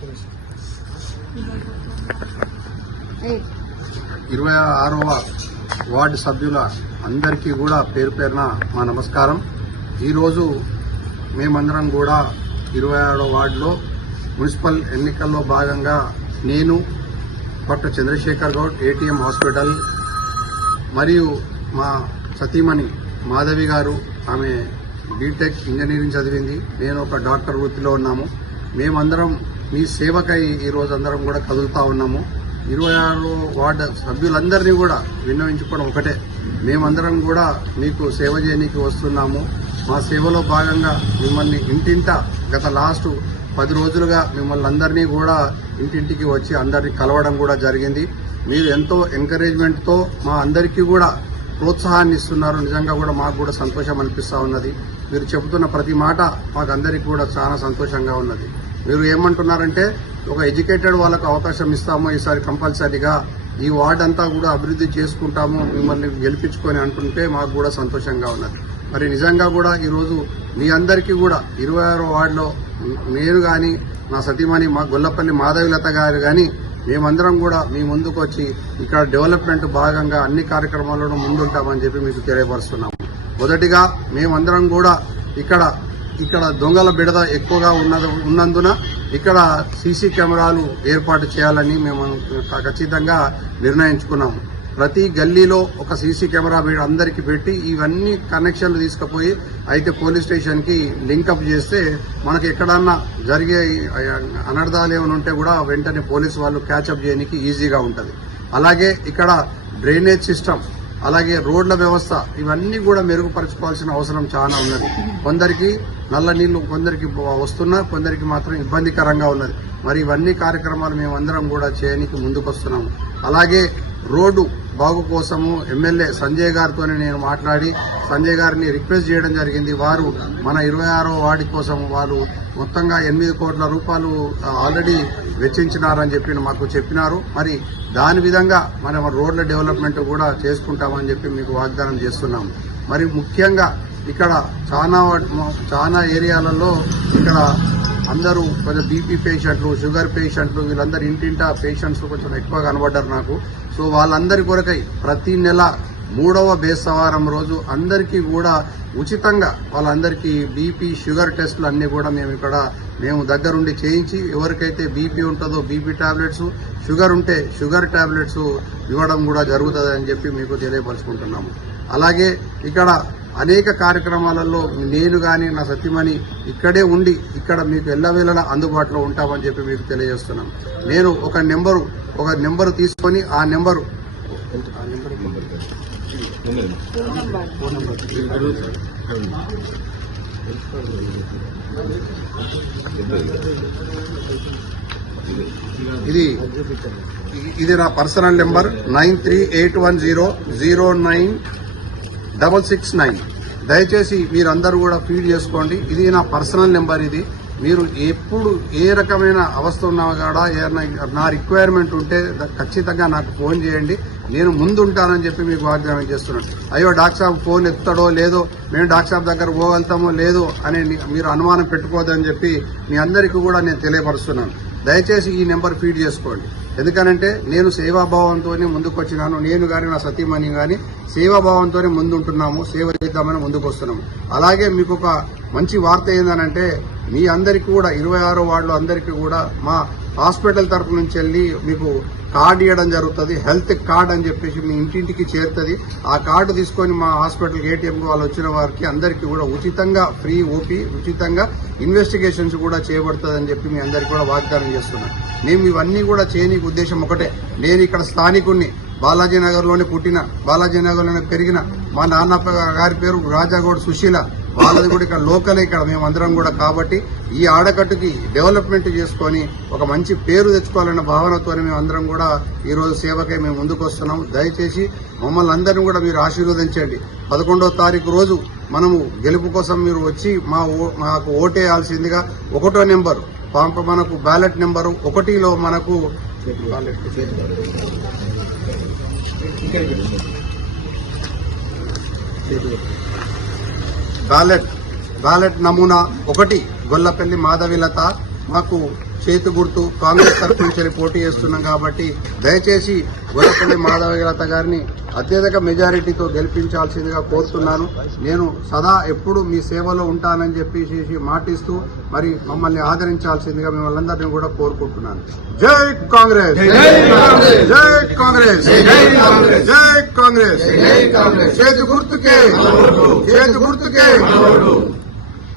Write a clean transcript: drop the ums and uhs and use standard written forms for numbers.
26వ ward సభ్యుల అందరికీ కూడా పేరు పేరున మా నమస్కారం. ఈరోజు మేమందరం కూడా 26వ వార్డులో మున్సిపల్ ఎన్నికల్లో భాగంగా నేను doctor Chandrashekar Goud ATM hospital మరియు మా సతీమణి మాధవి గారు, ఆమె బీటెక్ ఇంజనీరింగ్ చదివింది, నేను ఒక డాక్టర్ వృత్తిలో ఉన్నాము. మేమందరం మీ సేవకై ఈరోజు అందరం కూడా కదులుతా ఉన్నాము. 26 వార్డు సభ్యులందరినీ కూడా విన్నవించుకోవడం ఒకటే, మేమందరం కూడా మీకు సేవ చేయడానికి వస్తున్నాము. మా సేవలో భాగంగా మిమ్మల్ని ఇంటింట గత లాస్ట్ 10 రోజులుగా మిమ్మల్ని అందరినీ కూడా ఇంటింటికి వచ్చి అందరినీ కలవడం కూడా జరిగింది. మీరు ఎంతో ఎంకరేజ్మెంట్తో మా అందరికీ కూడా ప్రోత్సాహాన్ని ఇస్తున్నారు. నిజంగా కూడా మాకు కూడా సంతోషం అనిపిస్తూ ఉన్నది. మీరు చెబుతున్న ప్రతి మాట మాకు అందరికీ కూడా చాలా సంతోషంగా ఉన్నది. మీరు ఏమంటున్నారంటే ఒక ఎడ్యుకేటెడ్ వాళ్ళకు అవకాశం ఇస్తాము, ఈసారి కంపల్సరీగా ఈ వార్డు అంతా కూడా అభివృద్ధి చేసుకుంటాము, మిమ్మల్ని గెలిపించుకొని అంటుంటే మాకు కూడా సంతోషంగా ఉన్నది. మరి నిజంగా కూడా ఈరోజు మీ అందరికీ కూడా 26వ వార్డులో నేను కానీ నా సతీమణి మా గొల్లపల్లి మాధవిలత గారు కానీ మేమందరం కూడా మీ ముందుకు వచ్చి ఇక్కడ డెవలప్మెంట్ భాగంగా అన్ని కార్యక్రమాల్లోనూ ముందుంటామని చెప్పి మీకు తెలియపరుస్తున్నాము. మొదటిగా మేమందరం కూడా ఇక్కడ దొంగల బిడద ఎక్కువగా ఉన్నందున ఇక్కడ సీసీ కెమెరాలు ఏర్పాటు చేయాలని మేము ఖచ్చితంగా నిర్ణయించుకున్నాము. ప్రతి గల్లీలో ఒక సీసీ కెమెరా అందరికీ పెట్టి ఇవన్నీ కనెక్షన్లు తీసుకుపోయి అయితే పోలీస్ స్టేషన్ కి లింకప్ చేస్తే మనకు ఎక్కడన్నా జరిగే అనర్థాలు ఏమైనా ఉంటే కూడా వెంటనే పోలీసు వాళ్ళు క్యాచప్ చేయడానికి ఈజీగా ఉంటుంది. అలాగే ఇక్కడ డ్రైనేజ్ సిస్టమ్, అలాగే రోడ్ల వ్యవస్థ ఇవన్నీ కూడా మెరుగుపరచుకోవాల్సిన అవసరం చాలా ఉన్నది. కొందరికి నల్ల నీళ్లు కొందరికి వస్తున్నా, కొందరికి మాత్రం ఇబ్బందికరంగా ఉన్నది. మరి ఇవన్నీ కార్యక్రమాలు మేమందరం కూడా చేయడానికి ముందుకొస్తున్నాము. అలాగే రోడ్డు బాగు కోసము ఎమ్మెల్యే సంజయ్ గారితోనే నేను మాట్లాడి సంజయ్ గారిని రిక్వెస్ట్ చేయడం జరిగింది. వారు మన 26వ వార్డు కోసం వారు మొత్తంగా 8 కోట్ల రూపాయలు ఆల్రెడీ వెచ్చించినారని చెప్పి మాకు చెప్పినారు. మరి దాని విధంగా మనం రోడ్ల డెవలప్మెంట్ కూడా చేసుకుంటామని చెప్పి మీకు వాగ్దానం చేస్తున్నాము. మరి ముఖ్యంగా ఇక్కడ చాలా ఏరియాలలో ఇక్కడ అందరూ కొంచెం బీపీ పేషెంట్లు, షుగర్ పేషెంట్లు వీళ్ళందరూ ఇంటింటా పేషెంట్స్ కొంచెం ఎక్కువ కనబడ్డారు నాకు. సో వాళ్ళందరి కొరకై ప్రతి నెల 3వ బేస్తవారం రోజు అందరికీ కూడా ఉచితంగా వాళ్ళందరికీ బీపీ షుగర్ టెస్టులు అన్ని కూడా మేము దగ్గరుండి చేయించి ఎవరికైతే బీపీ ఉంటుందో బీపీ టాబ్లెట్స్, షుగర్ ఉంటే షుగర్ టాబ్లెట్స్ ఇవ్వడం కూడా జరుగుతుంది అని చెప్పి మీకు తెలియపరుచుకుంటున్నాము. అలాగే ఇక్కడ అనేక కార్యక్రమాలలో నేను కానీ నా సతీమణి ఇక్కడే ఉండి ఇక్కడ మీకు ఎల్లవేళలా అందుబాటులో ఉంటామని చెప్పి మీకు తెలియజేస్తున్నాను. నేను ఒక నెంబరు తీసుకొని ఆ నెంబరు ఇది నా పర్సనల్ నెంబర్ 9381009669. దయచేసి మీరందరూ కూడా ఫీడ్ చేసుకోండి. ఇది నా పర్సనల్ నెంబర్. ఇది మీరు ఎప్పుడు ఏ రకమైన అవస్థ ఉన్నా కూడా నా రిక్వైర్మెంట్ ఉంటే ఖచ్చితంగా నాకు ఫోన్ చేయండి, నేను ముందుంటానని చెప్పి మీకు వాగ్దానం చేస్తున్నాను. అయ్యో డాక్టర్ సాబ్ ఫోన్ ఎత్తాడో లేదో, మేము డాక్టర్ సాబ్ దగ్గర పోగలుగుతామో లేదో అని మీరు అనుమానం పెట్టుకోవద్దని చెప్పి మీ అందరికీ కూడా నేను తెలియపరుస్తున్నాను. దయచేసి ఈ నెంబర్ ఫీడ్ చేసుకోండి. ఎందుకనంటే నేను సేవాభావంతోనే ముందుకొచ్చినాను. నేను కానీ నా సతీమణి కానీ సేవాభావంతోనే ముందుంటున్నాము, సేవ చేద్దామని ముందుకు వస్తున్నాము. అలాగే మీకు ఒక మంచి వార్త ఏందనంటే మీ అందరికీ కూడా 26వ వార్డులో అందరికీ కూడా మా హాస్పిటల్ తరఫు నుంచి వెళ్ళి మీకు కార్డు ఇవ్వడం జరుగుతుంది. హెల్త్ కార్డ్ అని చెప్పేసి మీ ఇంటింటికి చేరుతుంది. ఆ కార్డు తీసుకొని మా హాస్పిటల్ ఏటీఎంకి వాళ్ళు వచ్చిన వారికి అందరికీ కూడా ఉచితంగా ఫ్రీ ఓపీ, ఉచితంగా ఇన్వెస్టిగేషన్స్ కూడా చేయబడుతుందని చెప్పి మీ అందరికీ కూడా వాగ్దానం చేస్తున్నాను. మేము ఇవన్నీ కూడా చేయనీకి ఉద్దేశం ఒకటే, నేను ఇక్కడ స్థానికుడిని, బాలాజీనగర్లోనే పుట్టిన, బాలాజీనగర్లోనే పెరిగిన, మా నాన్న గారి పేరు రాజాగౌడ్ సుశీల, వాళ్ళది కూడా ఇక్కడ లోకలే ఇక్కడ మేమందరం కూడా. కాబట్టి ఈ ఆడకట్టుకి డెవలప్మెంట్ చేసుకొని ఒక మంచి పేరు తెచ్చుకోవాలన్న భావనతోనే మేమందరం కూడా ఈరోజు సేవకై మేము ముందుకు వస్తున్నాం. దయచేసి మమ్మల్ని అందరినీ కూడా మీరు ఆశీర్వదించండి. 11వ తారీఖు రోజు మనము గెలుపు కోసం మీరు వచ్చి మాకు ఓటేయాల్సిందిగా 1వ నెంబరు మనకు బ్యాలెట్ నెంబరు 1లో మనకు బ్యాలెట్ నమూనా 1 గొల్లపల్లి మాధవిలత మాకు చేతి గుర్తు కాంగ్రెస్ తరఫు నుంచి పోటీ చేస్తున్నాం కాబట్టి దయచేసి గొల్లపల్లి మాధవీలత గారిని అత్యధిక మెజారిటీతో గెలిపించాల్సిందిగా కోరుతున్నాను. నేను సదా ఎప్పుడు మీ సేవలో ఉంటానని చెప్పేసి మాటిస్తూ మరి మమ్మల్ని ఆదరించాల్సిందిగా మిమ్మల్ని అందరినీ కూడా కోరుకుంటున్నాను. జై కాంగ్రెస్, జై కాంగ్రెస్, జై కాంగ్రెస్, చేతి గుర్తుకే, చేతి గుర్తుకే.